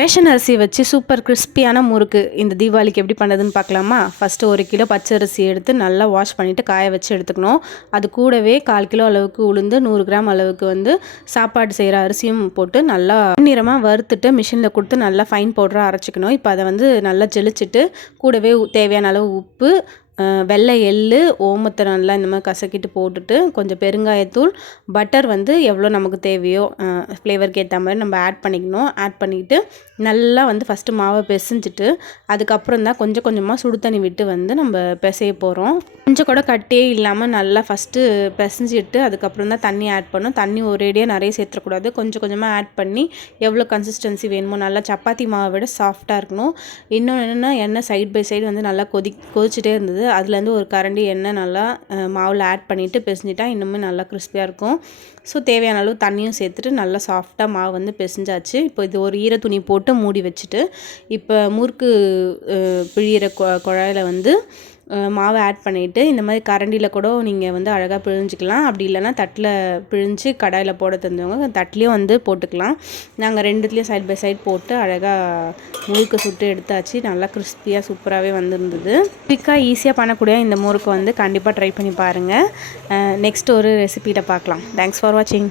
Ration அரிசி வச்சு super கிறிஸ்பியான முறுக்கு இந்த தீபாவளிக்கு எப்படி பண்ணுறதுன்னு பார்க்கலாமா? ஃபஸ்ட்டு 1 கிலோ பச்சை அரிசி எடுத்து நல்லா வாஷ் பண்ணிவிட்டு காய வச்சு எடுத்துக்கணும். அது கூடவே 1/4 கிலோ அளவுக்கு உளுந்து, 100 கிராம் அளவுக்கு வந்து சாப்பாடு செய்கிற அரிசியும் போட்டு நல்லா நிறமாக வறுத்துட்டு மிஷினில் கொடுத்து நல்லா ஃபைன் பவுடராக அரைச்சிக்கணும். இப்போ அதை வந்து நல்லா ஜெலிச்சிட்டு கூடவே தேவையான அளவு உப்பு, வெள்ளை எள்ளு, ஓமத்தை நல்லா இந்த மாதிரி கசக்கிட்டு போட்டுட்டு கொஞ்சம் பெருங்காயத்தூள், பட்டர் வந்து எவ்வளோ நமக்கு தேவையோ ஃப்ளேவருக்கு ஏற்ற மாதிரி நம்ம ஆட் பண்ணிக்கணும். ஆட் பண்ணிக்கிட்டு நல்லா வந்து ஃபஸ்ட்டு மாவை பிசைஞ்சிட்டு அதுக்கப்புறம் தான் கொஞ்சம் கொஞ்சமாக சுடு தண்ணி விட்டு வந்து நம்ம பிசைய போகிறோம். கொஞ்சம் கூட கட்டியே இல்லாமல் நல்லா ஃபஸ்ட்டு பிசைஞ்சிட்டு அதுக்கப்புறம் தான் தண்ணி ஆட் பண்ணணும். தண்ணி ஒரேடியாக நிறைய சேர்த்துக்கூடாது. கொஞ்சம் கொஞ்சமாக ஆட் பண்ணி எவ்வளோ கன்சிஸ்டன்சி வேணுமோ நல்லா சப்பாத்தி மாவை விட சாஃப்டாக இருக்கணும். இன்னொன்று என்னென்னா எண்ணெய் சைட் பை சைடு வந்து நல்லா கொதிச்சிட்டே இருந்தது. அதுலேருந்து ஒரு கரண்டி எண்ணெய் நல்லா மாவில் ஆட் பண்ணிவிட்டு பிசைஞ்சிட்டா இன்னுமே நல்லா கிறிஸ்பியாக இருக்கும். ஸோ தேவையான அளவு தண்ணியும் சேர்த்துட்டு நல்லா சாஃப்டாக மாவு வந்து பிசைஞ்சாச்சு. இப்போ இது ஒரு ஈர துணி போட்டு மூடி வச்சுட்டு இப்போ முறுக்கு பிழியிற குழாயில் வந்து மாவை ஆட் பண்ணிவிட்டு இந்த மாதிரி கரண்டியில் கூட நீங்கள் வந்து அழகாக பிழிஞ்சிக்கலாம். அப்படி இல்லைனா தட்டில் பிழிஞ்சு கடாயில் போட தெரிஞ்சவங்க தட்டிலையும் வந்து போட்டுக்கலாம். நாங்கள் ரெண்டுத்துலேயும் சைட் பை சைட் போட்டு அழகாக முறுக்கு சுட்டு எடுத்தாச்சு. நல்லா கிறிஸ்பியாக சூப்பராகவே வந்துருந்தது. குயிக்காக ஈஸியாக பண்ணக்கூடிய இந்த முறுக்கு வந்து கண்டிப்பாக ட்ரை பண்ணி பாருங்கள். நெக்ஸ்ட் ஒரு ரெசிபியில் பார்க்கலாம். தேங்க்ஸ் ஃபார் வாட்சிங்.